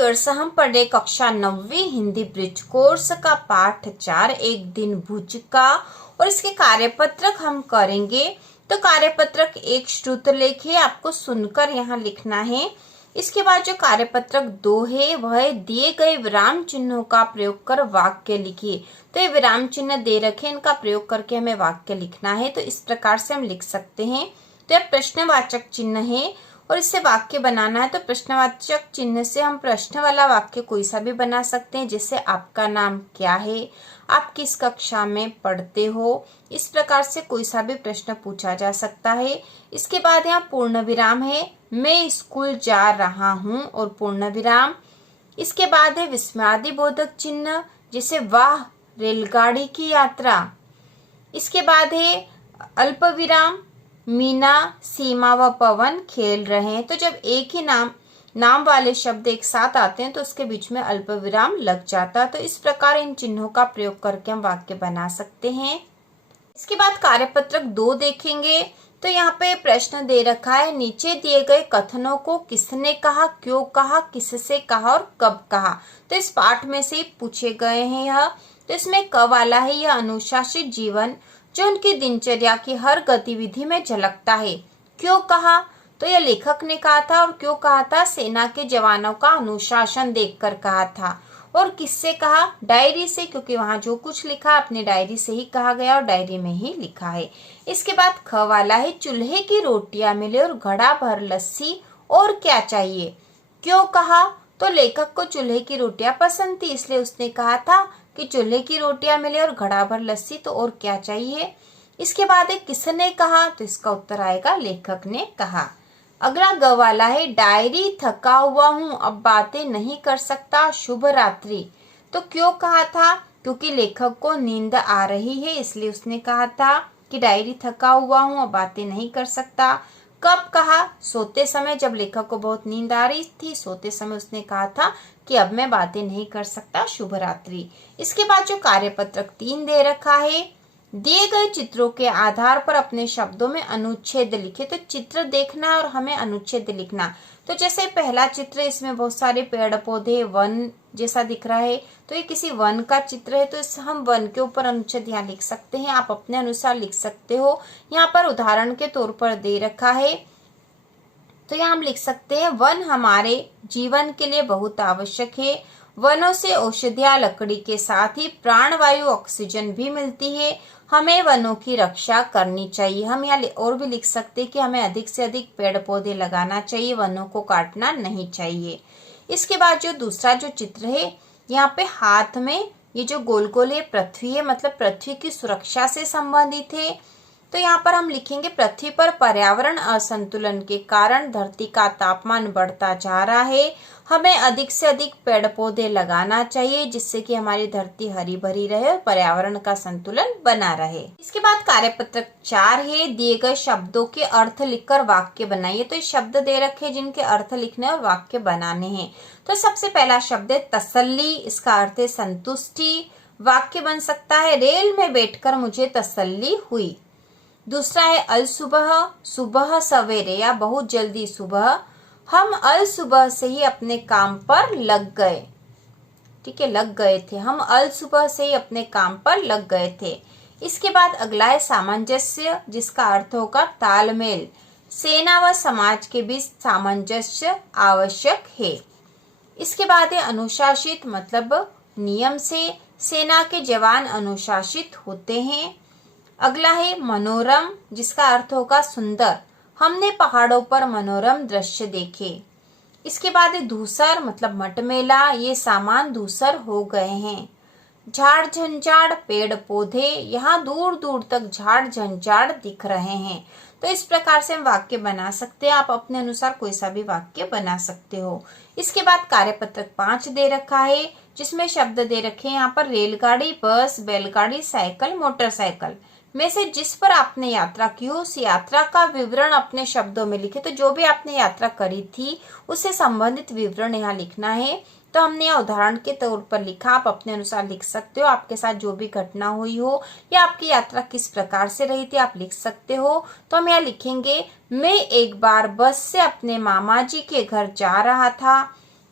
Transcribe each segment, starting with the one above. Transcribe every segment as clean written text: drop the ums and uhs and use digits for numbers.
Viewers, हम पढ़े कक्षा 9वीं हिंदी ब्रिज कोर्स का पाठ 4 एक दिन भुज का, और इसके कार्यपत्रक हम करेंगे। तो कार्यपत्रक एक श्रुतलेख है, आपको सुनकर यहाँ लिखना है। इसके बाद जो कार्यपत्रक 2 है वह दिए गए विराम चिन्हों का प्रयोग कर वाक्य लिखिए। तो ये विराम चिन्ह दे रखे, इनका प्रयोग करके हमें वाक्य लिखना है। तो इस प्रकार से हम लिख सकते हैं। तो यह प्रश्नवाचक चिन्ह है और इससे वाक्य बनाना है। तो प्रश्नवाचक चिन्ह से हम प्रश्न वाला वाक्य कोई सा भी बना सकते हैं, जैसे आपका नाम क्या है, आप किस कक्षा में पढ़ते हो, इस प्रकार से कोई सा भी प्रश्न पूछा जा सकता है। इसके बाद यहाँ पूर्ण विराम है, मैं स्कूल जा रहा हूँ और पूर्ण विराम। इसके बाद है विस्मयादिबोधक चिन्ह, जैसे वाह रेलगाड़ी की यात्रा। इसके बाद है अल्प विराम, मीना सीमा व पवन खेल रहे हैं। तो जब एक ही नाम वाले शब्द एक साथ आते हैं तो उसके बीच में अल्प विराम लग जाता है। तो इस प्रकार इन चिन्हों का प्रयोग करके हम वाक्य बना सकते हैं। इसके बाद कार्यपत्रक 2 देखेंगे। तो यहाँ पे प्रश्न दे रखा है, नीचे दिए गए कथनों को किसने कहा, क्यों कहा, किससे कहा और कब कहा। तो इस पाठ में से पूछे गए हैं यह। तो इसमें क वाला है, यह अनुशासित जीवन जो उनकी दिनचर्या की हर गतिविधि में झलकता है। क्यों कहा, तो यह लेखक ने कहा था, और क्यों कहा था, सेना के जवानों का अनुशासन देखकर कहा था। और किससे कहा, डायरी से, क्योंकि वहां जो कुछ लिखा अपनी डायरी से ही कहा गया और डायरी में ही लिखा है। इसके बाद ख वाला है, चूल्हे की रोटियां मिले और घड़ा भर लस्सी, और क्या चाहिए। क्यों कहा, तो लेखक को चूल्हे की रोटियां पसंद थी, इसलिए उसने कहा था कि चूल्हे की रोटियां मिले और घड़ा भर लस्सी, तो और क्या चाहिए। इसके बाद एक किसने कहा, तो इसका उत्तर आएगा लेखक ने कहा। अगला ग वाला है, डायरी थका हुआ हूँ अब बातें नहीं कर सकता, शुभ रात्रि। तो क्यों कहा था, क्योंकि लेखक को नींद आ रही है, इसलिए उसने कहा था कि डायरी थका हुआ हूँ अब बातें नहीं कर सकता। कब कहा, सोते समय, जब लेखक को बहुत नींद आ रही थी, सोते समय उसने कहा था कि अब मैं बातें नहीं कर सकता, शुभ रात्रि। इसके बाद जो कार्यपत्रक 3 दे रखा है, दिए गए चित्रों के आधार पर अपने शब्दों में अनुच्छेद लिखे। तो चित्र देखना और हमें अनुच्छेद लिखना। तो जैसे पहला चित्र, इसमें बहुत सारे पेड़ पौधे वन जैसा दिख रहा है, तो ये किसी वन का चित्र है, तो हम वन के ऊपर अनुच्छेद यहाँ लिख सकते हैं। आप अपने अनुसार लिख सकते हो। यहाँ पर उदाहरण के तौर पर दे रखा है, तो यहाँ हम लिख सकते हैं, वन हमारे जीवन के लिए बहुत आवश्यक है। वनों से औषधियां, लकड़ी के साथ ही प्राणवायु ऑक्सीजन भी मिलती है। हमें वनों की रक्षा करनी चाहिए। हम यहाँ और भी लिख सकते हैं कि हमें अधिक से अधिक पेड़ पौधे लगाना चाहिए, वनों को काटना नहीं चाहिए। इसके बाद जो दूसरा जो चित्र है, यहाँ पे हाथ में ये जो गोल गोल है पृथ्वी है, मतलब पृथ्वी की सुरक्षा से संबंधित है। तो यहाँ पर हम लिखेंगे, पृथ्वी पर पर्यावरण असंतुलन के कारण धरती का तापमान बढ़ता जा रहा है। हमें अधिक से अधिक पेड़ पौधे लगाना चाहिए, जिससे कि हमारी धरती हरी भरी रहे और पर्यावरण का संतुलन बना रहे। इसके बाद कार्यपत्रक 4 है, दिए गए शब्दों के अर्थ लिखकर वाक्य बनाइए। तो ये शब्द दे रखे जिनके अर्थ लिखने और वाक्य बनाने हैं। तो सबसे पहला शब्द है तसल्ली, इसका अर्थ है संतुष्टि। वाक्य बन सकता है, रेल में बैठकर मुझे तसल्ली हुई। दूसरा है अल सुबह, सुबह सवेरे या बहुत जल्दी सुबह। हम अल सुबह से ही अपने काम पर लग गए। ठीक है, लग गए थे, हम अल सुबह से ही अपने काम पर लग गए थे। इसके बाद अगला है सामंजस्य, जिसका अर्थ होगा तालमेल। सेना व समाज के बीच सामंजस्य आवश्यक है। इसके बाद है अनुशासित, मतलब नियम से। सेना के जवान अनुशासित होते हैं। अगला है मनोरम, जिसका अर्थ होगा सुंदर। हमने पहाड़ों पर मनोरम दृश्य देखे। इसके बाद है धूसर, मतलब मटमेला, ये सामान धूसर हो गए हैं। झाड़ झंझाड़, पेड़ पौधे, यहाँ दूर दूर तक झाड़ झंझाड़ दिख रहे हैं। तो इस प्रकार से हम वाक्य बना सकते हैं। आप अपने अनुसार कोई सा भी वाक्य बना सकते हो। इसके बाद कार्यपत्रक 5 दे रखा है, जिसमें शब्द दे रखे हैं यहाँ पर रेलगाड़ी, बस, बैलगाड़ी, साइकिल, मोटरसाइकिल में से जिस पर आपने यात्रा की हो उस यात्रा का विवरण अपने शब्दों में लिखे। तो जो भी आपने यात्रा करी थी उससे संबंधित विवरण यहाँ लिखना है। तो हमने यह उदाहरण के तौर पर लिखा, आप अपने अनुसार लिख सकते हो। आपके साथ जो भी घटना हुई हो या आपकी यात्रा किस प्रकार से रही थी आप लिख सकते हो। तो हम यहाँ लिखेंगे, मैं एक बार बस से अपने मामा जी के घर जा रहा था।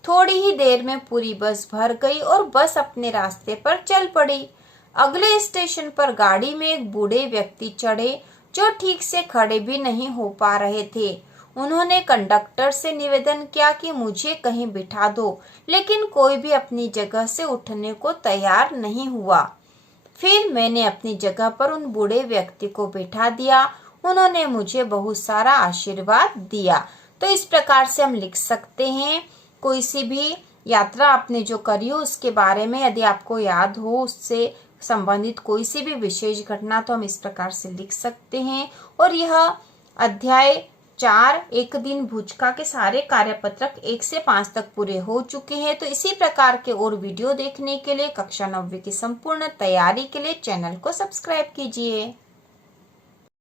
थोड़ी ही देर में पूरी बस भर गई और बस अपने रास्ते पर चल पड़ी। अगले स्टेशन पर गाड़ी में एक बूढ़े व्यक्ति चढ़े जो ठीक से खड़े भी नहीं हो पा रहे थे। उन्होंने कंडक्टर से निवेदन किया कि मुझे कहीं बिठा दो, लेकिन कोई भी अपनी जगह से उठने को तैयार नहीं हुआ। फिर मैंने अपनी जगह पर उन बूढ़े व्यक्ति को बिठा दिया। उन्होंने मुझे बहुत सारा आशीर्वाद दिया। तो इस प्रकार से हम लिख सकते हैं। कोई सी भी यात्रा आपने जो करी हो उसके बारे में यदि आपको याद हो, उससे संबंधित कोई सी भी विशेष घटना, तो हम इस प्रकार से लिख सकते हैं। और यह अध्याय 4 एक दिन भुजका के सारे कार्यपत्रक 1 से 5 तक पूरे हो चुके हैं। तो इसी प्रकार के और वीडियो देखने के लिए कक्षा 9वीं की संपूर्ण तैयारी के लिए चैनल को सब्सक्राइब कीजिए।